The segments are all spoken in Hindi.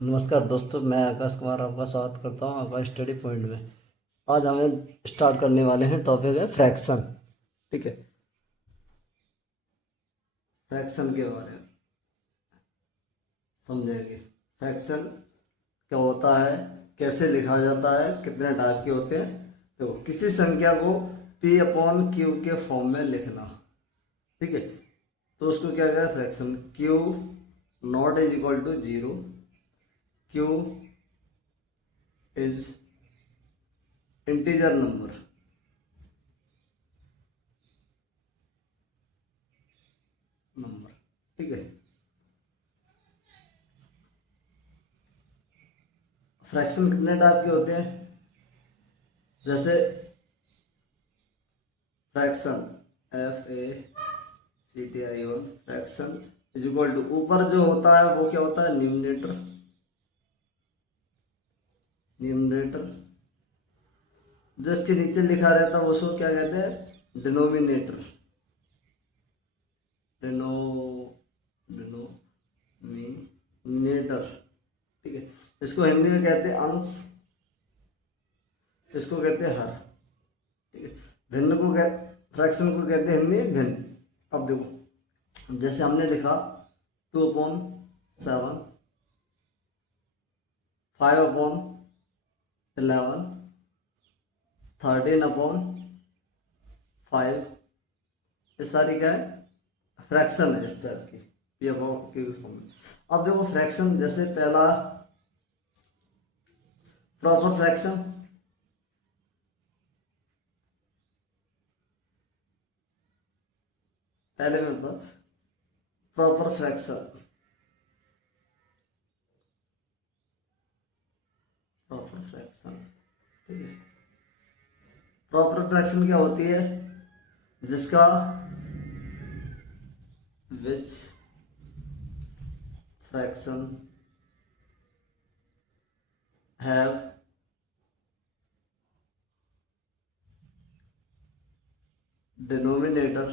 नमस्कार दोस्तों, मैं आकाश कुमार आपका स्वागत करता हूं आकाश स्टडी पॉइंट में। आज हमें स्टार्ट करने वाले हैं, टॉपिक है फ्रैक्शन। ठीक है, फ्रैक्शन के बारे में समझेंगे। फ्रैक्शन क्या होता है, कैसे लिखा जाता है, कितने टाइप के होते हैं। तो किसी संख्या को पी अपॉन क्यू के फॉर्म में लिखना। ठीक है, तो उसको क्या कहते हैं, fraction. Q not is equal to zero, q is integer number, ठीक है। फ्रैक्शन कितने टाइप के होते हैं, जैसे fraction FACTION, fraction is equal to, ऊपर जो होता है वो क्या होता है, न्यूमरेटर। न्यूमरेटर जिसके नीचे लिखा रहता है उसको क्या कहते हैं, डिनोमिनेटर। डिनो डिनोमिनेटर, ठीक है। इसको हिंदी में कहते हैं अंश, इसको कहते हैं हर, ठीक है। भिन्न को फ्रैक्शन को कहते हैं हिंदी में भिन्न। अब देखो, जैसे हमने लिखा 2/7, 5/11, 13/5, ये सारी क्या है, फ्रैक्शन है इस टाइप की, ये के फॉर्म में। अब देखो फ्रैक्शन, जैसे पहला प्रॉपर फ्रैक्शन, पहले में होता प्रॉपर फ्रैक्शन। प्रॉपर फ्रैक्शन, ठीक है। प्रॉपर फ्रैक्शन क्या होती है, जिसका विच fraction have denominator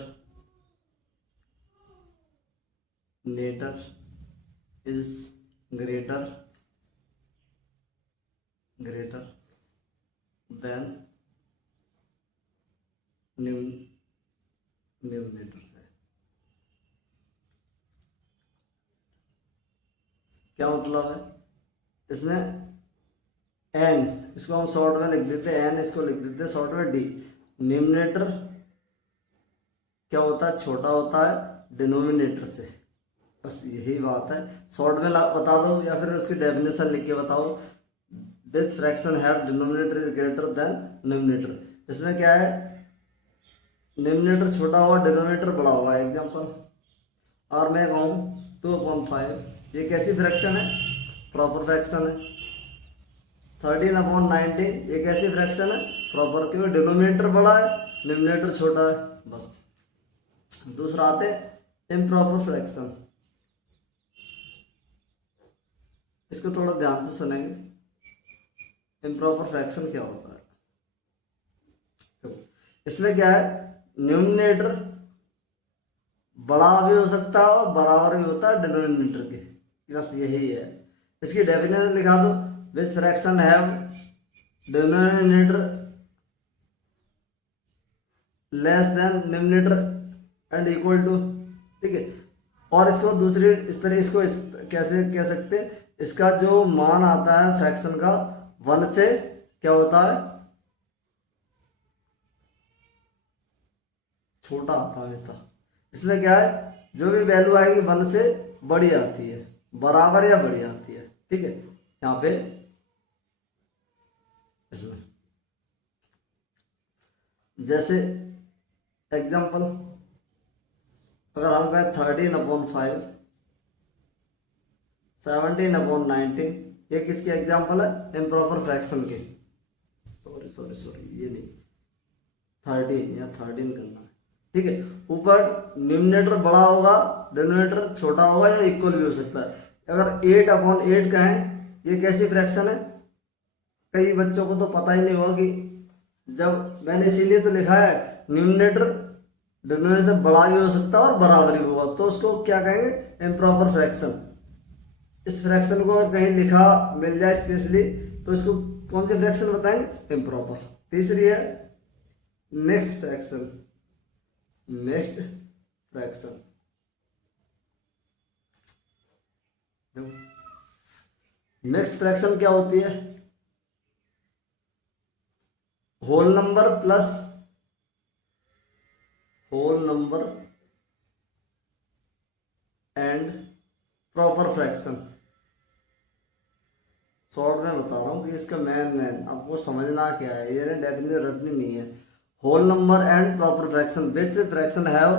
is greater than numerator से। क्या मतलब है इसमें, एन, इसको हम शॉर्ट में लिख देते हैं एन, इसको लिख देते हैं शॉर्ट में डी। न्यूमरेटर क्या होता है, छोटा होता है डिनोमिनेटर से, बस यही बात है। शॉर्ट में बता दो या फिर उसकी डेफिनेशन लिख के बताओ। This fraction have denominator is greater than numerator. इसमें क्या है, न्यूमरेटर छोटा हुआ, डिनोमिनेटर बड़ा हुआ। एग्जांपल, और मैं कहूँ 2/5, ये कैसी फ्रैक्शन है, प्रॉपर फ्रैक्शन है। 13/19, ये कैसी फ्रैक्शन है, प्रॉपर, क्योंकि डिनोमिनेटर बड़ा है, न्यूमरेटर छोटा है, बस। दूसरा आते इम्प्रॉपर फ्रैक्शन, इसको थोड़ा ध्यान से सुनेंगे। इम्प्रॉपर फ्रैक्शन क्या होता है, तो इसमें क्या है, न्यूमरेटर बड़ा भी हो सकता है और बराबर भी होता है डिनोमिनेटर के, बस यही है। इसकी डेफिनेशन लिखा दो, which fraction have denominator less than numerator and equal to, ठीक है। और इसको दूसरी इस तरह, कैसे कह सकते हैं, इसका जो मान आता है फ्रैक्शन का 1 से क्या होता है, छोटा आता है हमेशा। इसमें क्या है, जो भी वैल्यू आएगी 1 से बड़ी आती है, बराबर या बड़ी आती है, ठीक है। यहाँ पे इसमें जैसे एग्जांपल, अगर हम कहें 13/5, 17/19, ये किसके एग्जाम्पल है, इम्प्रॉपर फ्रैक्शन के। सॉरी, ये नहीं, 13 या 13 करना है, ठीक है। ऊपर न्यूमरेटर बड़ा होगा, डिनोमिनेटर छोटा होगा या इक्वल भी हो सकता है। अगर 8/8 कहें, ये कैसी फ्रैक्शन है, कई बच्चों को तो पता ही नहीं होगा कि, जब मैंने इसीलिए तो लिखा है न्यूमरेटर डिनोमिनेटर से बड़ा भी हो सकता है और बराबर भी होगा, तो उसको क्या कहेंगे, इम्प्रॉपर फ्रैक्शन। इस फ्रैक्शन को अगर कहीं लिखा मिल जाए स्पेशली तो इसको कौन सी फ्रैक्शन बताएंगे? इम्प्रॉपर। तीसरी है next fraction. Next fraction, next fraction क्या होती है? Whole number plus whole number and proper fraction. Short में बता रहा हूँ कि इसका मेन आपको समझना क्या है, ये डेफिनेटली रटनी नहीं है। Whole number and proper fraction, which fraction have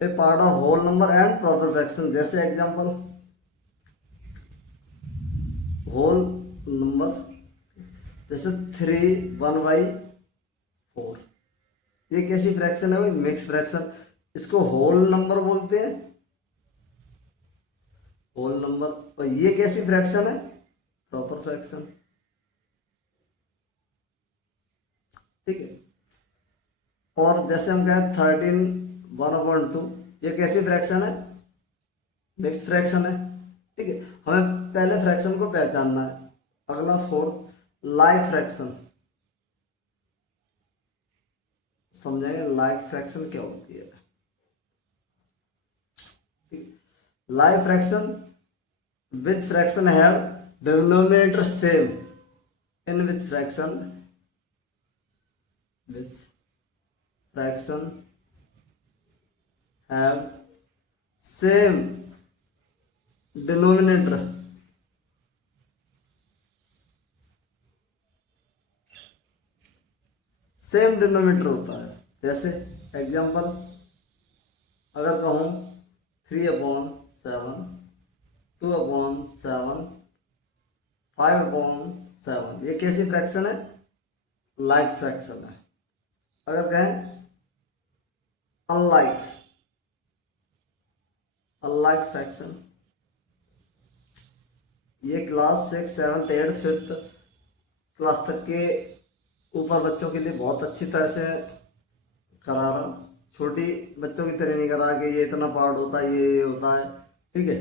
a part of whole number and proper fraction. जैसे एग्जांपल, होल नंबर जैसे 3/1/4, ये कैसी फ्रैक्शन है? वो मिक्स फ्रैक्शन। इसको होल नंबर बोलते हैं, होल नंबर। और ये कैसी फ्रैक्शन है? Proper fraction. ठीक है। और जैसे हम कहें 13/1/2, ये कैसी फ्रैक्शन है? मिक्स फ्रैक्शन है। ठीक है। हमें पहले फ्रैक्शन को पहचानना है। अगला फोर्थ, लाइक फ्रैक्शन समझेंगे। लाइक फ्रैक्शन क्या होती है? Like fraction, which fraction have denominator same, in which fraction, which fraction have same denominator, same denominator होता है। जैसे एग्जांपल, अगर कहूँ 3/7, 2/7, 5/7, ये कैसी फ्रैक्शन है? लाइक फ्रैक्शन है। अगर कहें अनलाइक, अनलाइक फ्रैक्शन, ये क्लास 6, 7, 8, 5 क्लास तक के ऊपर बच्चों के लिए बहुत अच्छी तरह से करा रहा हूँ। छोटी बच्चों की तरह नहीं करा कि ये इतना पार्ट होता है, ये होता है। ठीक है।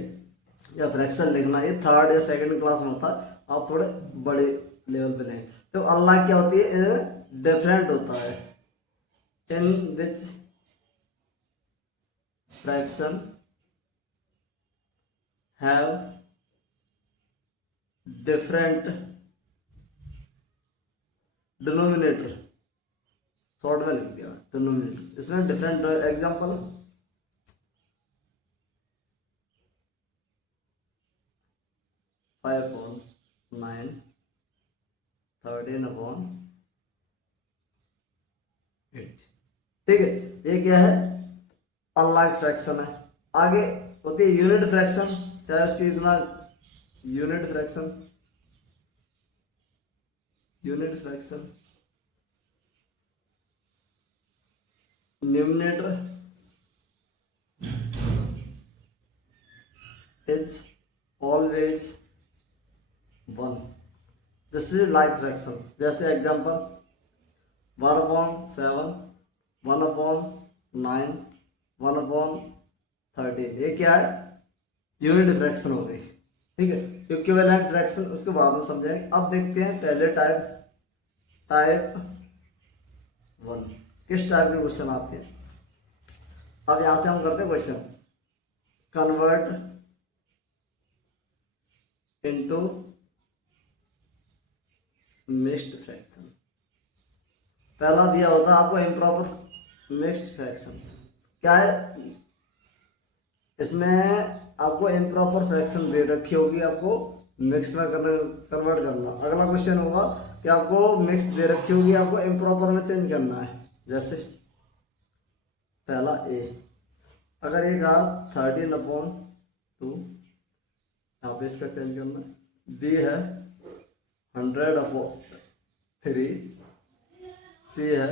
या फ्रैक्शन लिखना ये थर्ड या सेकंड क्लास में होता है, आप थोड़े बड़े लेवल पे लें। तो अनलाइक क्या होती है? डिफरेंट होता है। In which fraction have different denominator, short में लिख दिया डिनोमिनेटर। इसमें डिफरेंट एग्जांपल, 5/9, 13/8। ठीक है। ये क्या है? अनलाइक फ्रैक्शन है। आगे होती है यूनिट फ्रैक्शन, चाहे उसकी इतना unit fraction, unit fraction numerator is always 1, this is like fraction. जैसे एग्जांपल 1/7, 1/9, 1/13, ये क्या है? यूनिट फ्रैक्शन हो गई। ठीक है। इक्विवेलेंट फ्रैक्शन उसके बाद में समझाएंगे। अब देखते हैं पहले टाइप, टाइप 1 किस टाइप के क्वेश्चन आते हैं। अब यहां से हम करते हैं question, convert into mixed fraction. पहला दिया होता है आपको इम्प्रॉपर मिक्स्ड फ्रैक्शन। क्या है इसमें? आपको इम्प्रॉपर फ्रैक्शन दे रखी होगी, आपको मिक्स में करना, कन्वर्ट करना। अगला क्वेश्चन होगा कि आपको मिक्स दे रखी होगी, आपको इम्प्रॉपर में चेंज करना है। जैसे पहला ए, अगर ये कहा 13/2, यहाँ पे इसका चेंज करना है। बी है 100/3, सी है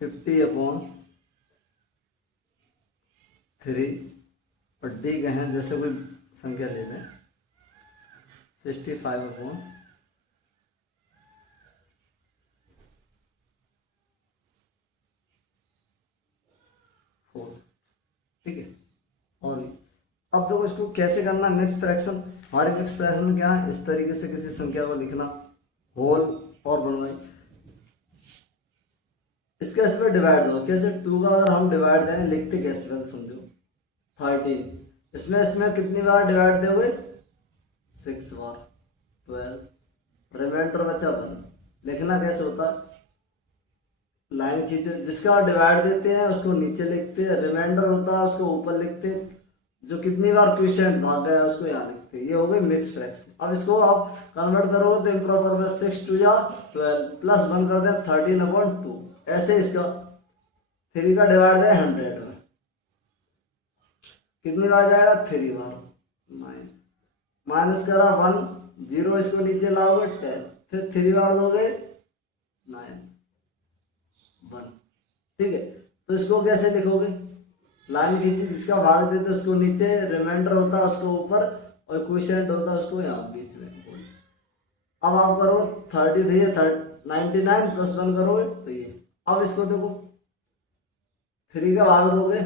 50/3, और डी कहें जैसे कोई संख्या ले लें 65/4। ठीक है। और अब देखो इसको कैसे करना मिक्स फ्रैक्शन। हमारे मिक्स फ्रैक्शन में क्या है, इस तरीके से किसी संख्या को लिखना होल और बनवाई, इसके इसमें डिवाइड दो। कैसे, 2 का अगर हम डिवाइड दें, लिखते कैसे पहले समझो। 13 इसमें इसमें कितनी बार डिवाइड दोगे, 6 बार। 12 रिमाइंडर बचा 1। लिखना कैसे होता है, लाइन खींचो, जिसका डिवाइड देते हैं उसको नीचे लिखते हैं, रिमाइंडर होता है उसको ऊपर लिखते हैं, जो कितनी बार क्वेश्चन भाग गया उसको यहाँ लिखते हैं। ये हो गई मिक्स फ्रैक्शन। अब इसको आप कन्वर्ट करोगे तो इम्प्रॉपर में 6 2 या 12 प्लस 1 कर दें 13/2। ऐसे इसका 3 का डिवाइड है 100 में, कितनी बार जाएगा, 3 बार। माइनस करा 1 0, इसको नीचे लाओगे 10, फिर 3 बार दोगे 9 1। ठीक है, तो इसको कैसे लिखोगे, लाइन खींची, जिसका भाग देते उसको नीचे, रिमाइंडर होता है उसको ऊपर, और क्वेश्चन होता है उसको यहाँ बीच में। अब आप करो 33 99 प्लस 1 करोगे तो ये। अब इसको देखो, 3 का भाग दोगे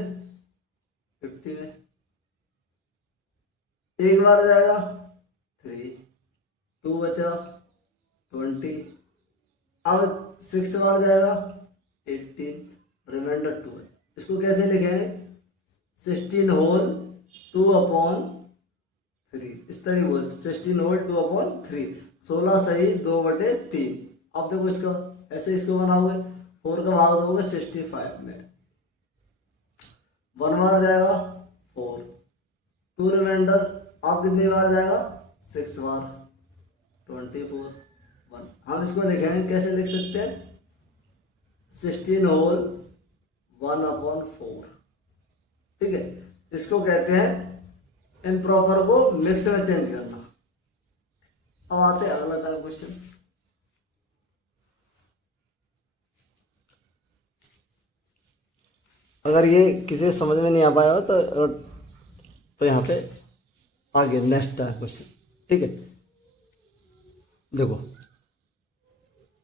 50 में, एक बार जाएगा 3, 2 बचा 20, अब 6 बार जाएगा 18, रिमाइंडर 2 बचा। इसको कैसे लिखेंगे, 16 होल 2/3, इस तरह बोल, 16 होल 2/3, 16 सही 2/3। अब देखो इसका ऐसे इसको बनाओगे, 4 का भाग दोगे 65 में, 1 बार जाएगा 4, 2 रिमाइंडर, अब कितनी बार जाएगा 6 बार, 24 1। हम इसको लिखेंगे कैसे लिख सकते हैं, 16 होल 1/4। ठीक है, इसको कहते हैं इम्प्रॉपर को मिक्स में चेंज करना। अब आते हैं अगला टाइप क्वेश्चन। अगर ये किसी समझ में नहीं आ पाया हो तो यहाँ पे आगे नेक्स्ट टाइप क्वेश्चन। ठीक है, देखो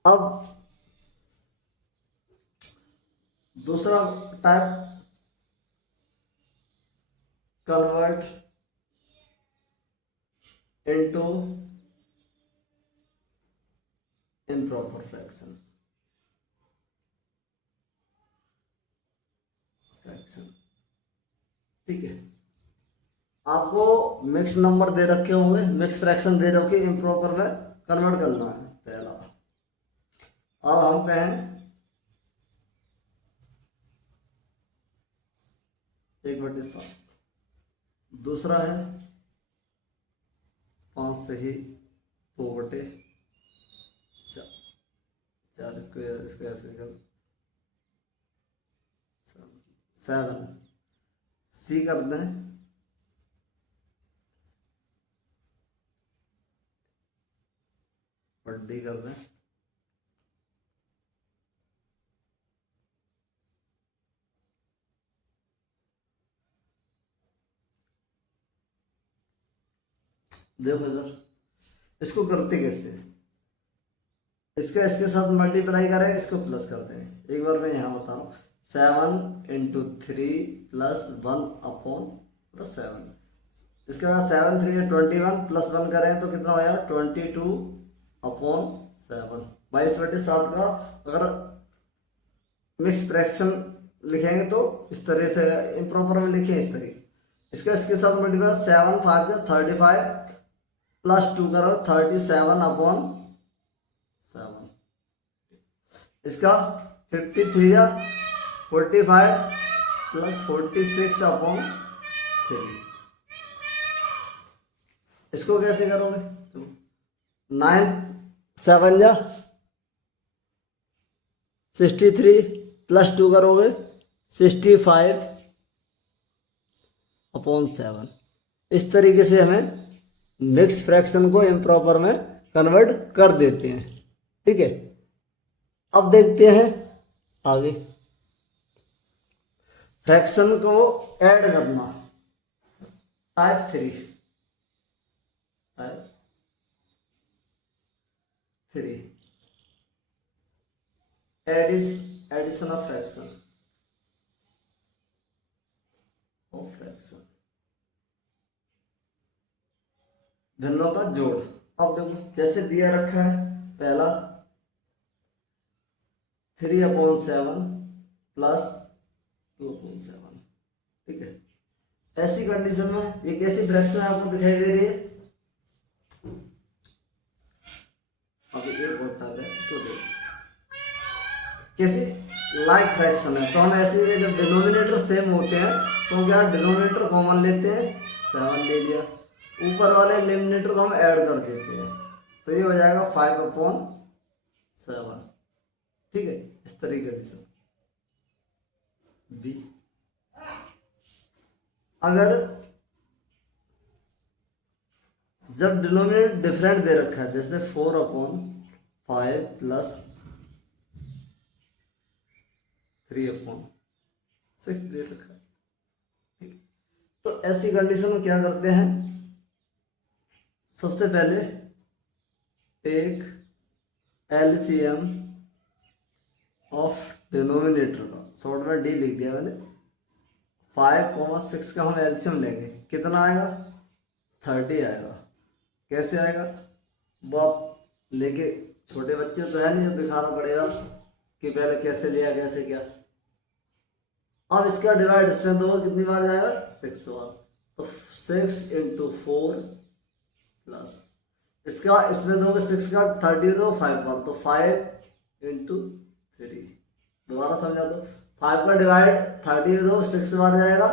अब दूसरा type, convert into improper fraction. ठीक है, आपको मिक्स नंबर दे रखे होंगे, मिक्स फ्रैक्शन दे रखे, इम्प्रॉपर में कन्वर्ट करना है पहला। अब हम कहें 1/7, दूसरा है 5 से ही 2/4, इसको ऐसे कर 7, सी कर दें 1D कर दें, देखो इधर इसको करते कैसे, इसका इसके साथ मल्टीप्लाई करें, इसको प्लस कर दें। एक बार मैं यहाँ बता रहा हूँ, 7 × 3 + 1/7, इसका 7 3 21 प्लस 1 करें तो कितना हो जाएगा 22/7। 22/7 का अगर मिक्स फ्रैक्शन लिखेंगे तो इस तरह से, इम्प्रॉपर में लिखें इस तरीके, इसका इसके साथ मल्टीप्लाई, 7 5 से 35 प्लस 2 करो 37/7, इसका 53 या 45 प्लस 46/3। इसको कैसे करोगे, तो 9 7 या 63 प्लस 2 करोगे 65/7। इस तरीके से हमें मिक्स फ्रैक्शन को इम्प्रॉपर में कन्वर्ट कर देते हैं। ठीक है, अब देखते हैं आगे, फ्रैक्शन को ऐड करना, टाइप 3, एडिशन ऑफ फ्रैक्शन, भिन्नों का जोड़। अब देखो जैसे दिया रखा है, पहला 3/7 प्लस 2/7, ठीक है। ऐसी कंडीशन में एक ऐसी फ्रैक्शन आपको दिखाई दे रही है, अभी एक होता है इसको देखो कैसे लाइक फ्रैक्शन है, तो हम ऐसे जब डिनोमिनेटर सेम होते हैं तो क्या डिनोमिनेटर कॉमन लेते हैं, 7 ले लिया, ऊपर वाले डिनोमिनेटर को हम ऐड कर देते हैं, तो ये हो जाएगा 5/7, ठीक है। इस तरीके से बी, अगर जब डिनोमिनेटर डिफरेंट दे रखा है, जैसे 4/5 प्लस 3/6 दे रखा है, ठीक। तो ऐसी कंडीशन में क्या करते हैं, सबसे पहले टेक एलसीएम ऑफ डिनोमिनेटर का, शॉर्ट में डी लिख दिया मैंने, 5,6 का हम एलसीएम लेंगे, कितना आएगा 30 आएगा। कैसे आएगा, वो आप लेके, छोटे बच्चे तो है नहीं जो दिखाना पड़ेगा कि पहले कैसे लिया कैसे क्या। अब इसका डिवाइड इसमें दो कितनी बार जाएगा, 6 बार, तो 6 × 4 प्लस इसका इसमें दोगे 6 का 30 दो 5 बार, तो 5 × 3, दोबारा समझा दो, 5 का डिवाइड 30 में दो 6 बार जाएगा,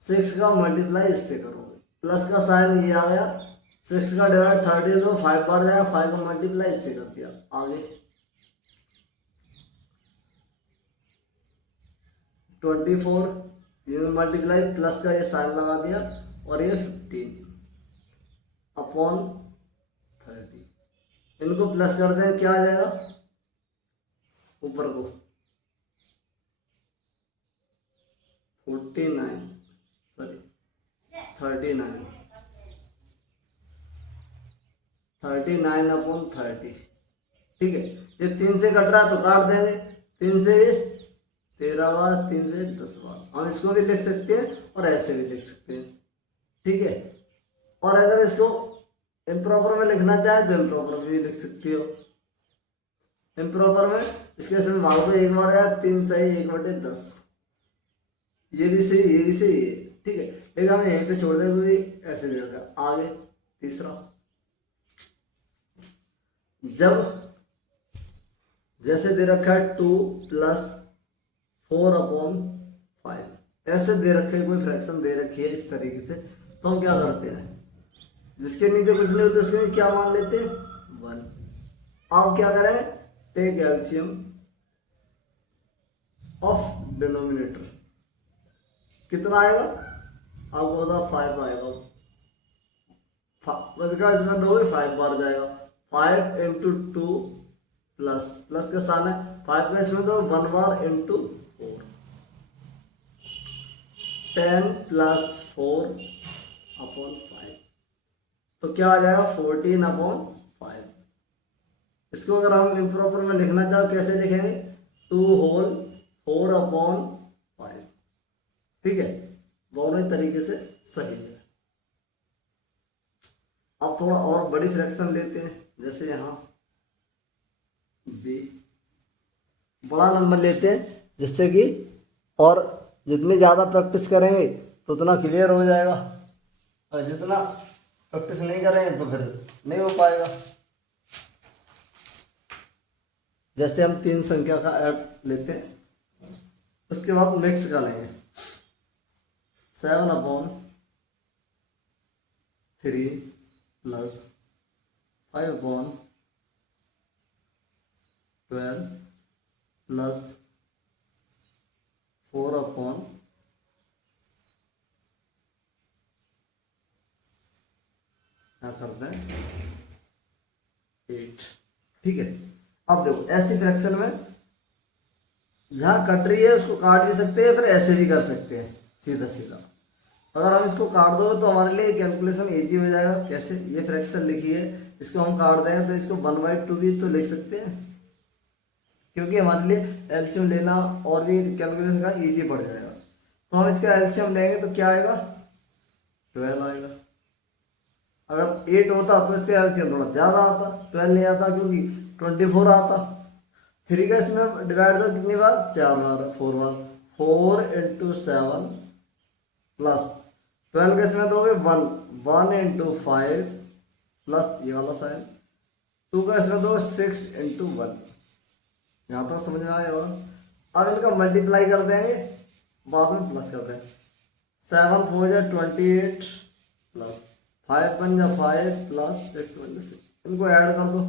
6 का मल्टीप्लाई इससे करोगे, प्लस का साइन ये आ गया, 6 का डिवाइड 30 दो 5 बार जाएगा, 5 का मल्टीप्लाई इससे कर दिया, आगे 24, ये मल्टीप्लाई प्लस का ये साइन लगा दिया, और ये 15/30, इनको प्लस कर दें क्या आ जाएगा, ऊपर को 39 39/30, ठीक है। ये 3 से कट रहा है तो काट देंगे, 3 से 13 बार, 3 से 10 बार, हम इसको भी लिख सकते हैं और ऐसे भी लिख सकते हैं, ठीक है। और अगर इसको इम्प्रॉपर में लिखना चाहे तो इम्प्रॉपर में भी लिख सकते हो। इम्प्रॉपर में इसके इसमें भाग को एक बार आया, 3 सही 1/10, ये भी सही ये भी सही है, ठीक है। लेकिन हम यहीं पे छोड़ देंगे, ऐसे दे रखा। आगे तीसरा, जब जैसे दे रखा है 2 + 4/5, ऐसे दे रखे कोई फ्रैक्शन दे रखी है इस तरीके से, तो हम क्या करते हैं, जिसके नीचे कुछ नहीं होते उसके नीचे क्या मान लेते हैं, 1। अब क्या करें, टेक एलसीएम ऑफ डिनोमिनेटर, कितना आएगा, अब होगा 5 आएगा, बचेगा इसमें दोगे 5 बार जाएगा, 5 × 2 प्लस का साइन है, 5 का इसमें दो 1 बार × 4, 10 + 4/5, तो क्या आ जाएगा 14/5। इसको अगर हम इम्प्रॉपर में लिखना चाहो कैसे लिखेंगे, 2 होल 4/5, ठीक है। दोनों तरीके से सही है। अब थोड़ा और बड़ी फ्रैक्शन लेते हैं, जैसे यहाँ बी, बड़ा नंबर लेते हैं, जिससे कि और जितनी ज़्यादा प्रैक्टिस करेंगे तो उतना क्लियर हो जाएगा, और जितना प्रैक्टिस नहीं करेंगे तो फिर नहीं हो पाएगा। जैसे हम 3 संख्या का ऐड लेते हैं, उसके बाद मिक्स करेंगे, 7/3 + 5/12 + 4/, क्या करते हैं 8, ठीक है। अब देखो ऐसी फ्रैक्शन में जहाँ कट रही है उसको काट भी सकते हैं, फिर ऐसे भी कर सकते हैं सीधा सीधा। अगर हम इसको काट दो तो हमारे लिए कैलकुलेशन इजी हो जाएगा। कैसे, ये फ्रैक्शन लिखी है, इसको हम काट देंगे तो इसको 1/2 भी तो लिख सकते हैं, क्योंकि हमारे लिए एलसीएम लेना और भी कैलकुलेशन का इजी पड़ जाएगा। तो हम इसका एलसीएम लेंगे तो क्या आएगा, 12 आएगा। अगर 8 होता तो इसका एलसीएम थोड़ा ज़्यादा आता, 12 नहीं आता क्योंकि 24 आता। 3 का इसमें डिवाइड दो कितनी बार, 4 बार, 4 बार, 4 इंटू 7 प्लस 12 का इसमें दोगे 1, 1 इंटू 5 प्लस ये वाला साइन, 2 का इसमें दो 6 इंटू 1। यहाँ तक समझ में आया होगा। अब इनका मल्टीप्लाई कर देंगे, बाद में प्लस कर देंगे। 7 4 जा 28 प्लस 5 1 जा 5 प्लस 6 1 जा 6, इनको ऐड कर दो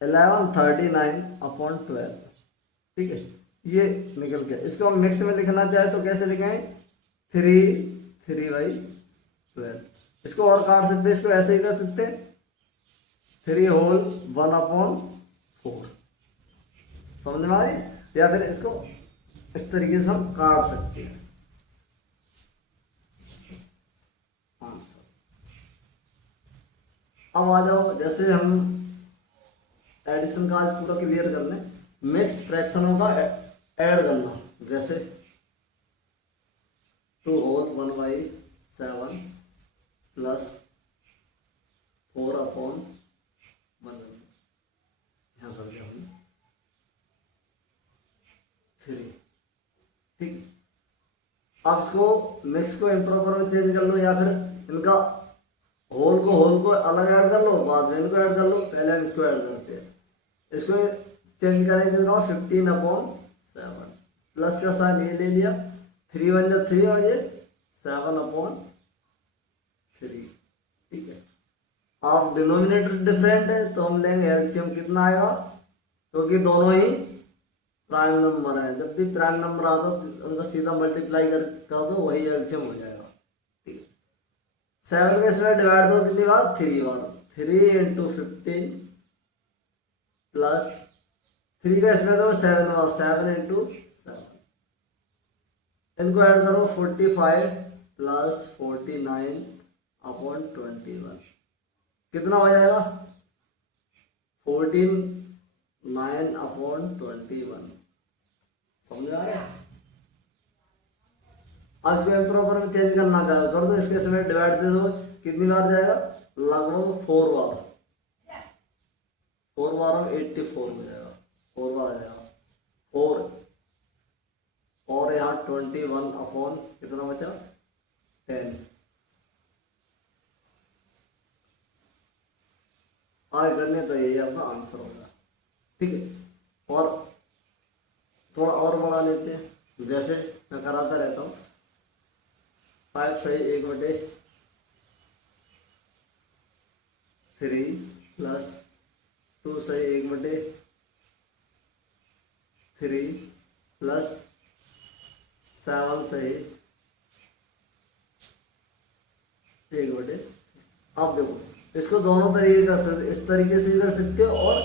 1139 अपॉन 12। ठीक है, ये निकल गया। इसको हम मिक्स में लिखना चाहे तो कैसे लिखेंगे, 3/12। इसको और काट सकते, इसको ऐसे ही कर सकते, 3 होल 1 अपॉन 4। समझ में आ रही, या फिर इसको इस तरीके से हम काट सकते हैं। अब आ जाओ, जैसे हम एडिशन का आज पूरा क्लियर कर लें, मिक्स फ्रैक्शनों का ऐड करना। जैसे 2 होल 1/7 प्लस 4 अपॉन 1, यहाँ कर दिया हमने 3। ठीक, अब इसको मिक्स को इम्प्रॉपर में चेंज कर लो, या फिर इनका होल को अलग ऐड कर लो, बाद में इनको ऐड कर लो, पहले हम इसको ऐड करते हैं। इसको चेंज करेंगे कितना, 15/7 प्लस का साइन ये ले लिया, 3 1 जा 3 और ये 7/3। ठीक है, अब डिनोमिनेटर डिफरेंट है तो हम लेंगे एलसीएम कितना आएगा, क्योंकि दोनों ही प्राइम नंबर है। जब भी प्राइम नंबर आता तो उनका सीधा मल्टीप्लाई कर दो, वही एलसीएम हो जाएगा। ठीक है, 7 के इसमें डिवाइड दो कितनी बार, 3 बार, 3 इंटू 15 प्लस 3 का इसमें दो 7 बार, 7 इंटू 7। इनको ऐड करो 45 प्लस 49 अपॉन 21, कितना हो जाएगा 49 अपॉन 21। समझ आया। अब इसको इम्प्रॉपर में चेंज करना चाहो कर दो, इसके इसमें डिवाइड दे दो, कितनी बार जाएगा, लगभग 4 बार, 4 बार हम 84 हो जाएगा, 4 बार आ जाएगा 4, और यहाँ 21 अपॉन कितना बचा 10। आगे करने तो यही आपका आंसर होगा। ठीक है, और थोड़ा और बढ़ा लेते हैं, जैसे मैं कराता रहता हूँ। 5 सही 1/3 प्लस 2 सही 1/3 प्लस 7 सही 1/। अब देखो इसको दोनों तरीके कर सकते, इस तरीके से भी कर सकते हो, और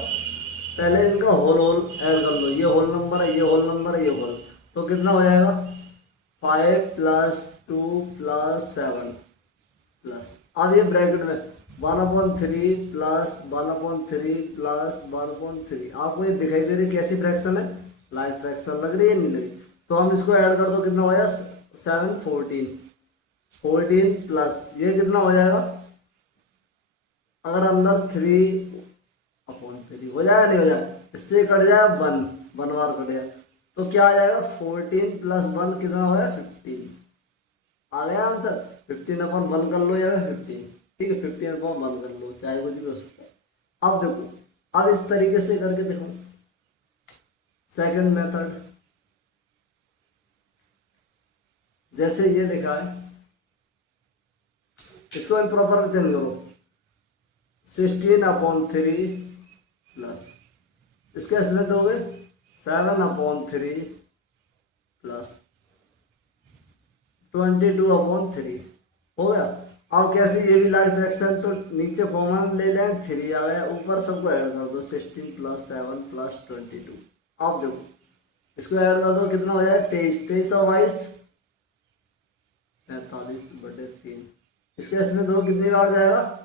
पहले इनका होल ऐड कर लो, ये होल नंबर है, ये होल नंबर है, ये होल, तो कितना हो जाएगा 5 प्लस 2 प्लस 7 प्लस, अब ये ब्रैकेट में 1/3 प्लस 1/3 प्लस 1/3। आपको ये दिखाई दे रही कैसी फ्रैक्शन है, लाइफ फ्रैक्शन लग रही है, नहीं लगी, तो हम इसको ऐड कर दो, कितना हो जाएगा 7 14 प्लस ये कितना हो जाएगा, अगर अंदर 3/3 हो जाएगा, नहीं हो जाएगा, इससे कट जाएगा 1 बार कट जाएगा, तो क्या आ जाएगा 14 प्लस 1 कितना हो जाएगा 15। आ गया आंसर, 15/1 कर लो या 15। ठीक है, 15/1 कर लो, चाहे कुछ भी हो सकता है। अब देखो, अब इस तरीके से करके देखो सेकंड मेथड, जैसे ये लिखा है, इसको इम्प्रॉपर चेंज करो, 16/3 प्लस इसके इसमें दोगे 7/3 प्लस 22/3 हो गया। अब कैसे, ये भी लाइफ फ्रैक्शन, तो नीचे कॉमन ले लें, 3 आ गया, ऊपर सबको ऐड कर दो, 16 प्लस 7 प्लस 22। अब देखो इसको ऐड कर दो, कितना हो जाएगा 23 और 22 45/3। इसके इसमें दो कितनी बार जाएगा,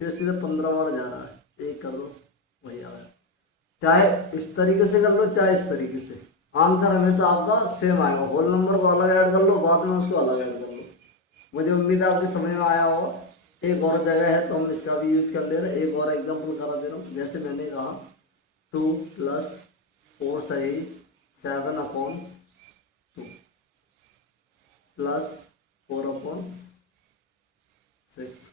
सीधे 15 बार जा रहा है, एक कर लो वही आ गया। चाहे इस तरीके से कर लो चाहे इस तरीके से, आंसर हमेशा आपका सेम आएगा। होल नंबर को अलग ऐड कर लो, बाद में उसको अलग ऐड कर लो। मुझे उम्मीद है आपकी समझ में आया होगा। एक और जगह है तो हम इसका भी यूज कर ले रहे हैं। एक और एग्जाम्पल करा दे रहा हूँ। जैसे मैंने कहा 2 + 4 सही 7/2 प्लस 4/6,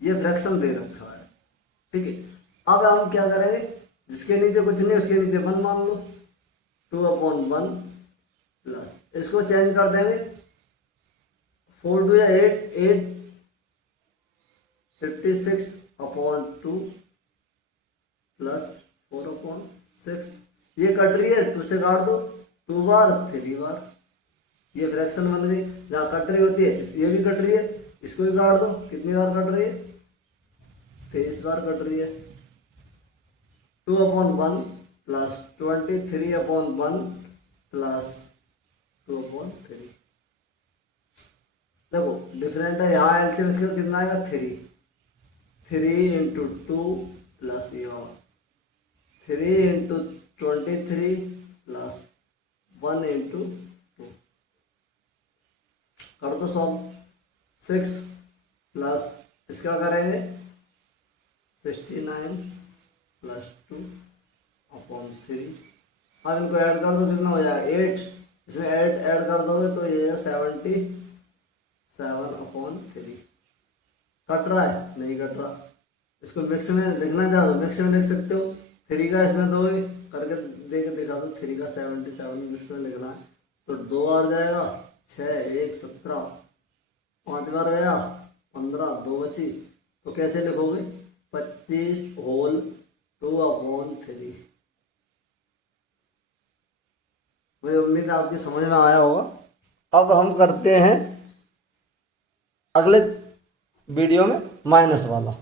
ये फ्रैक्शन दे रखा है, ठीक है। अब हम क्या करेंगे, जिसके नीचे कुछ नहीं उसके नीचे 1 मान लो, 2/1 प्लस इसको चेंज कर देंगे, 4 2 या 8 8 56/2 प्लस 4/6, ये कट रही है तो उसे काट दो 2 बार 3 बार, ये फ्रैक्शन बन गई। जहाँ कट रही होती है ये भी कट रही है, इसको भी काट दो, कितनी बार कट रही है, 23 बार कट रही है। 2/1 प्लस 23/1 प्लस 2/3, देखो डिफरेंट है। यहाँ एलसीएम इसका कितना आएगा 3 × 2 प्लस ये वाला 3 × 23 प्लस 1 × 2 कर दो सॉल्व। 6 प्लस इसका करेंगे 69 प्लस 2/3, अब इनको ऐड कर दो, कितना हो जाएगा 8, इसमें ऐड कर दोगे तो ये 77/3। कट रहा है, नहीं कट रहा, इसको मिक्स में लिखना चाहो तो मिक्स में लिख सकते हो, 3 का इसमें दोगे करके दे के दिखा दो, 3 का 77 मिक्स में लिखना है तो 2 बार जाएगा 6 1 17, 5 बार गया 15, 2 बची, तो कैसे लिखोगे 25 होल 2/3। मुझे उम्मीद है आपकी समझ में आया होगा। अब हम करते हैं अगले वीडियो में माइनस वाला।